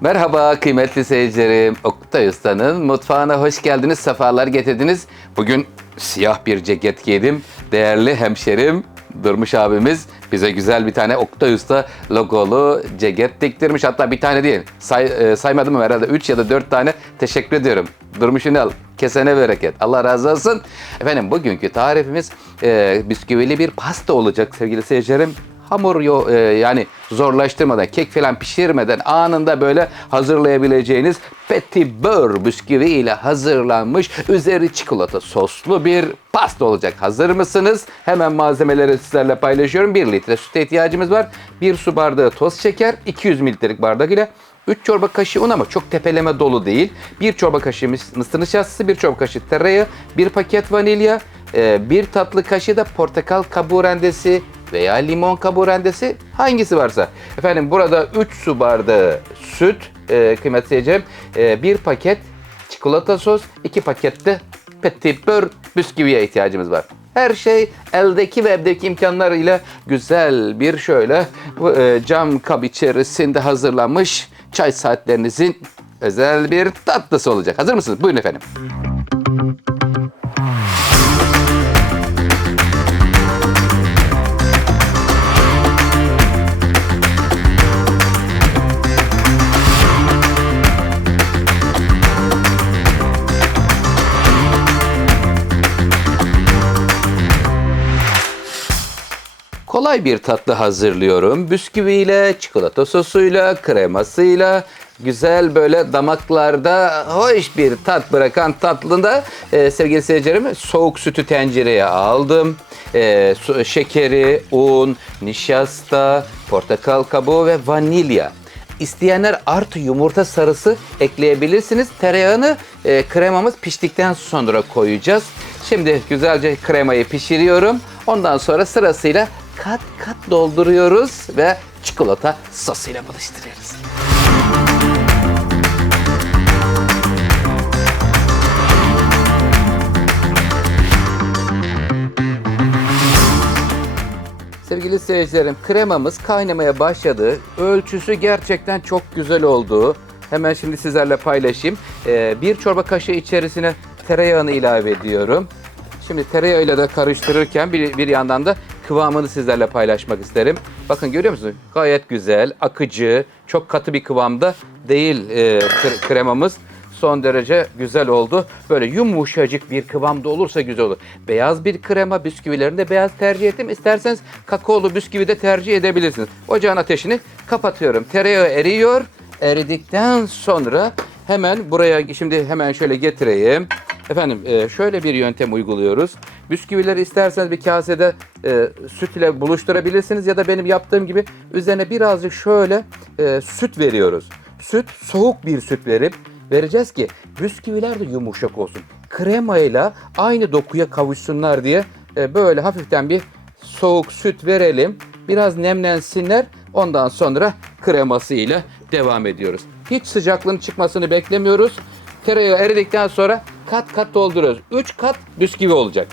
Merhaba kıymetli seyircilerim. Oktay Usta'nın mutfağına hoş geldiniz, sefalar getirdiniz. Bugün siyah bir ceket giydim. Değerli hemşerim Durmuş abimiz bize güzel bir tane Oktay logolu ceket diktirmiş. Hatta bir tane değil, say, e, saymadım mı herhalde 3 ya da 4 tane teşekkür ediyorum. Durmuş Ünal, kesene bereket. Allah razı olsun. Efendim bugünkü tarifimiz e, bisküvili bir pasta olacak sevgili seyircilerim hamur yo, e, yani zorlaştırmadan, kek falan pişirmeden anında böyle hazırlayabileceğiniz petit beurre bisküvi ile hazırlanmış üzeri çikolata soslu bir pasta olacak. Hazır mısınız? Hemen malzemeleri sizlerle paylaşıyorum. 1 litre süte ihtiyacımız var. 1 su bardağı toz şeker, 200 mililitrelik bardak ile 3 çorba kaşığı un ama çok tepeleme dolu değil. 1 çorba kaşığı mıs- mısır nişastası, 1 çorba kaşığı tereyağı, 1 paket vanilya, 1 tatlı kaşığı da portakal kabuğu rendesi veya limon kabuğu rendesi hangisi varsa. Efendim burada 3 su bardağı süt, e, kıymetli seyircilerim, 1 paket çikolata sos, 2 pakette petit beurre bisküviye ihtiyacımız var. Her şey eldeki ve evdeki imkanlarıyla güzel bir şöyle e, cam kap içerisinde hazırlanmış çay saatlerinizin özel bir tatlısı olacak. Hazır mısınız? Buyurun efendim. Kolay bir tatlı hazırlıyorum. Bisküviyle, çikolata sosuyla, kremasıyla güzel böyle damaklarda hoş bir tat bırakan tatlında e, sevgili seyircilerim soğuk sütü tencereye aldım. E, su- şekeri, un, nişasta, portakal kabuğu ve vanilya. İsteyenler artı yumurta sarısı ekleyebilirsiniz. Tereyağını e, kremamız piştikten sonra koyacağız. Şimdi güzelce kremayı pişiriyorum. Ondan sonra sırasıyla kat kat dolduruyoruz ve çikolata sosuyla buluşturuyoruz. Sevgili seyircilerim kremamız kaynamaya başladı. Ölçüsü gerçekten çok güzel oldu. Hemen şimdi sizlerle paylaşayım. Ee, bir çorba kaşığı içerisine tereyağını ilave ediyorum. Şimdi tereyağıyla da karıştırırken bir, bir yandan da kıvamını sizlerle paylaşmak isterim. Bakın görüyor musunuz? Gayet güzel, akıcı, çok katı bir kıvamda değil e, kre- kremamız son derece güzel oldu. Böyle yumuşacık bir kıvamda olursa güzel olur. Beyaz bir krema bisküvilerinde beyaz tercih ettim. İsterseniz kakaolu bisküvi de tercih edebilirsiniz. Ocağın ateşini kapatıyorum. Tereyağı eriyor. Eridikten sonra hemen buraya şimdi hemen şöyle getireyim. Efendim e, şöyle bir yöntem uyguluyoruz. Bisküvileri isterseniz bir kasede e, süt ile buluşturabilirsiniz ya da benim yaptığım gibi üzerine birazcık şöyle e, süt veriyoruz. Süt soğuk bir süt verip vereceğiz ki bisküviler de yumuşak olsun. Kremayla aynı dokuya kavuşsunlar diye e, böyle hafiften bir soğuk süt verelim. Biraz nemlensinler. Ondan sonra kremasıyla devam ediyoruz. Hiç sıcaklığın çıkmasını beklemiyoruz. Tereyağı eridikten sonra kat kat dolduruyoruz. 3 kat bisküvi olacak.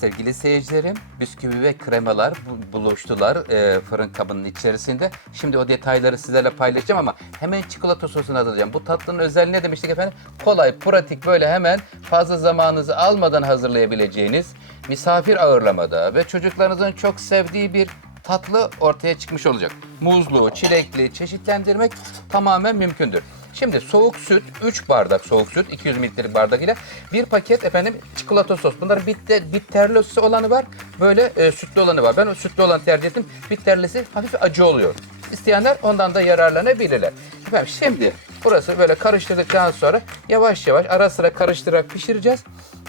Sevgili seyircilerim, bisküvi ve kremalar bu- buluştular e, fırın kabının içerisinde. Şimdi o detayları sizlerle paylaşacağım ama hemen çikolata sosunu hazırlayacağım. Bu tatlının özelliği ne demiştik efendim? Kolay, pratik böyle hemen fazla zamanınızı almadan hazırlayabileceğiniz misafir ağırlamada ve çocuklarınızın çok sevdiği bir tatlı ortaya çıkmış olacak. Muzlu, çilekli çeşitlendirmek tamamen mümkündür. Şimdi soğuk süt, 3 bardak soğuk süt, 200 mililitrelik bardak ile bir paket efendim çikolata sos. Bunların bitter, bitterlisi olanı var, böyle e, sütlü olanı var. Ben o sütlü olanı tercih ettim. Bitterlisi hafif acı oluyor. İsteyenler ondan da yararlanabilirler. Efendim şimdi burası böyle karıştırdıktan sonra yavaş yavaş ara sıra karıştırarak pişireceğiz.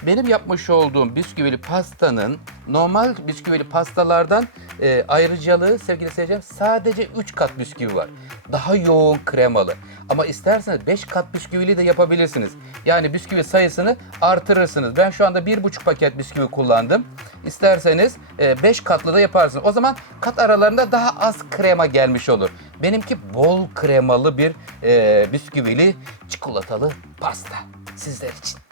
Benim yapmış olduğum bisküvili pastanın normal bisküvili pastalardan e, ayrıcalığı sevgili seyircilerim sadece 3 kat bisküvi var. Daha yoğun kremalı. Ama isterseniz 5 kat bisküvili de yapabilirsiniz. Yani bisküvi sayısını artırırsınız. Ben şu anda 1,5 paket bisküvi kullandım. İsterseniz 5 katlı da yaparsınız. O zaman kat aralarında daha az krema gelmiş olur. Benimki bol kremalı bir e, bisküvili çikolatalı pasta sizler için.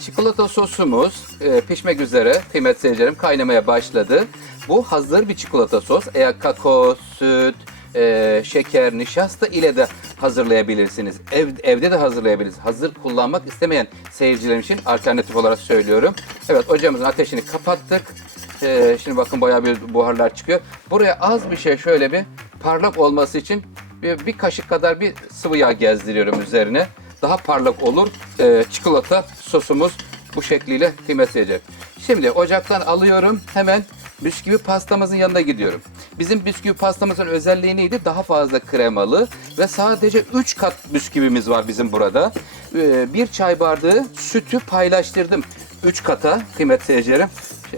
Çikolata sosumuz e, pişmek üzere. Kıymetli seyircilerim kaynamaya başladı. Bu hazır bir çikolata sos. Eğer kakao, süt, e, şeker, nişasta ile de hazırlayabilirsiniz. Ev, evde de hazırlayabilirsiniz. Hazır kullanmak istemeyen seyircilerim için alternatif olarak söylüyorum. Evet ocağımızın ateşini kapattık. E, şimdi bakın bayağı bir buharlar çıkıyor. Buraya az bir şey şöyle bir parlak olması için bir, bir kaşık kadar bir sıvı yağ gezdiriyorum üzerine. Daha parlak olur. E, çikolata sosumuz bu şekliyle kıymetli seyirciler. Şimdi ocaktan alıyorum hemen bisküvi pastamızın yanına gidiyorum. Bizim bisküvi pastamızın özelliği neydi? Daha fazla kremalı ve sadece 3 kat bisküvimiz var bizim burada. Ee, bir çay bardağı sütü paylaştırdım 3 kata kıymetli seyircilerim.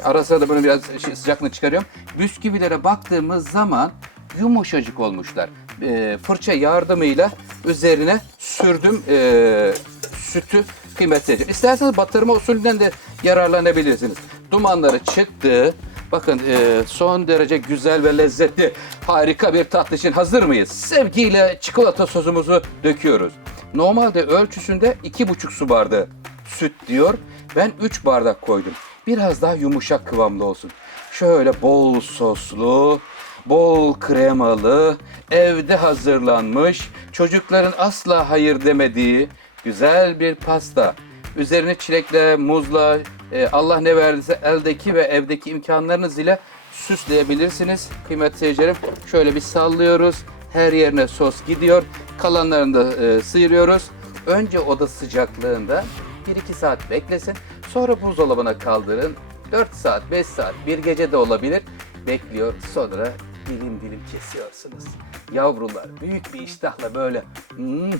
Ara sıra da bunu biraz şey, sıcaklığını çıkarıyorum. Bisküvilere baktığımız zaman yumuşacık olmuşlar. Ee, fırça yardımıyla üzerine sürdüm ee, sütü kıymetli seyirciler. İsterseniz batırma usulünden de yararlanabilirsiniz. Dumanları çıktı. Bakın e, son derece güzel ve lezzetli harika bir tatlı için hazır mıyız? Sevgiyle çikolata sosumuzu döküyoruz. Normalde ölçüsünde iki buçuk su bardağı süt diyor. Ben 3 bardak koydum. Biraz daha yumuşak kıvamlı olsun. Şöyle bol soslu, bol kremalı, evde hazırlanmış, çocukların asla hayır demediği güzel bir pasta. Üzerine çilekle, muzla, e, Allah ne verdiyse eldeki ve evdeki imkanlarınız ile süsleyebilirsiniz. Kıymetli seyircilerim şöyle bir sallıyoruz. Her yerine sos gidiyor. Kalanlarını da e, sıyırıyoruz. Önce oda sıcaklığında 1-2 saat beklesin. Sonra buzdolabına kaldırın. 4 saat, 5 saat, bir gece de olabilir. Bekliyor. Sonra dilim dilim kesiyorsunuz. Yavrular büyük bir iştahla böyle "Hmm,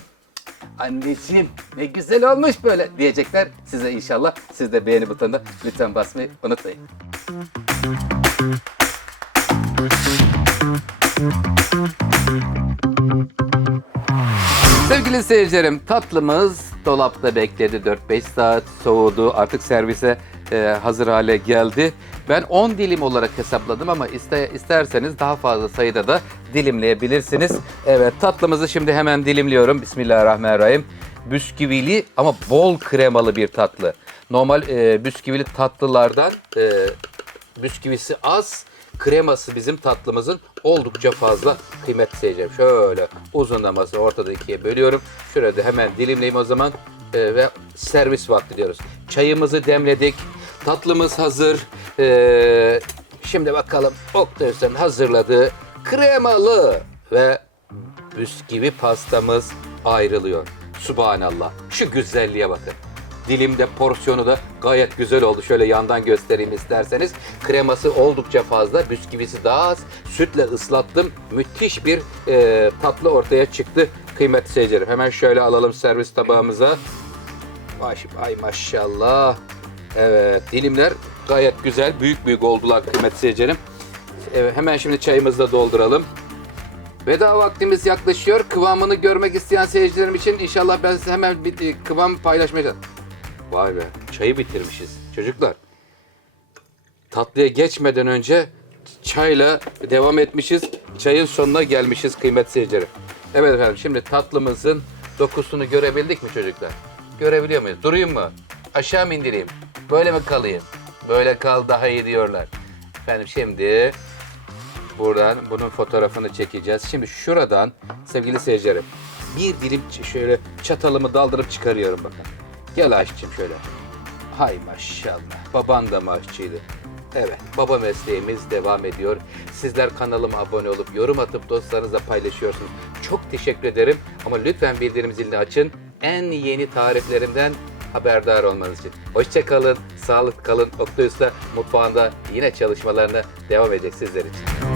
Anneciğim ne güzel olmuş böyle diyecekler size inşallah. Siz de beğeni butonuna lütfen basmayı unutmayın. Sevgili seyircilerim tatlımız dolapta bekledi 4-5 saat soğudu artık servise e, hazır hale geldi. Ben 10 dilim olarak hesapladım ama iste, isterseniz daha fazla sayıda da dilimleyebilirsiniz. Evet tatlımızı şimdi hemen dilimliyorum. Bismillahirrahmanirrahim. Bisküvili ama bol kremalı bir tatlı. Normal e, bisküvili tatlılardan e, bisküvisi az, kreması bizim tatlımızın oldukça fazla kıymetli seyircilerim. Şöyle uzunlaması ortada ikiye bölüyorum. Şurada hemen dilimleyeyim o zaman e, ve servis vakti diyoruz. Çayımızı demledik. Tatlımız hazır. E, şimdi bakalım Oktay Usta'nın hazırladığı kremalı ve bisküvi pastamız ayrılıyor. Subhanallah. Şu güzelliğe bakın. Dilimde porsiyonu da gayet güzel oldu. Şöyle yandan göstereyim isterseniz. Kreması oldukça fazla, bisküvisi daha az. Sütle ıslattım. Müthiş bir e, tatlı ortaya çıktı kıymetli seyircilerim. Hemen şöyle alalım servis tabağımıza. Ay, ay maşallah. Evet dilimler gayet güzel. Büyük büyük oldular kıymetli seyircilerim. Evet, hemen şimdi çayımızı da dolduralım. Veda vaktimiz yaklaşıyor. Kıvamını görmek isteyen seyircilerim için inşallah ben size hemen bir kıvam paylaşmayacağım. Vay be çayı bitirmişiz çocuklar. Tatlıya geçmeden önce çayla devam etmişiz. Çayın sonuna gelmişiz kıymetli seyircilerim. Evet efendim şimdi tatlımızın dokusunu görebildik mi çocuklar? Görebiliyor muyuz? Durayım mı? Aşağı mı indireyim? Böyle mi kalayım? Böyle kal daha iyi diyorlar. Efendim şimdi Buradan bunun fotoğrafını çekeceğiz. Şimdi şuradan sevgili seyircilerim bir dilim şöyle çatalımı daldırıp çıkarıyorum bakın. Gel aşçım şöyle. Hay maşallah. Baban da mı aşçıydı? Evet, baba mesleğimiz devam ediyor. Sizler kanalıma abone olup yorum atıp dostlarınızla paylaşıyorsunuz. Çok teşekkür ederim ama lütfen bildirim zilini açın. En yeni tariflerimden haberdar olmanız için. Hoşçakalın, sağlıklı kalın. Oktay Usta mutfağında yine çalışmalarına devam edecek sizler için.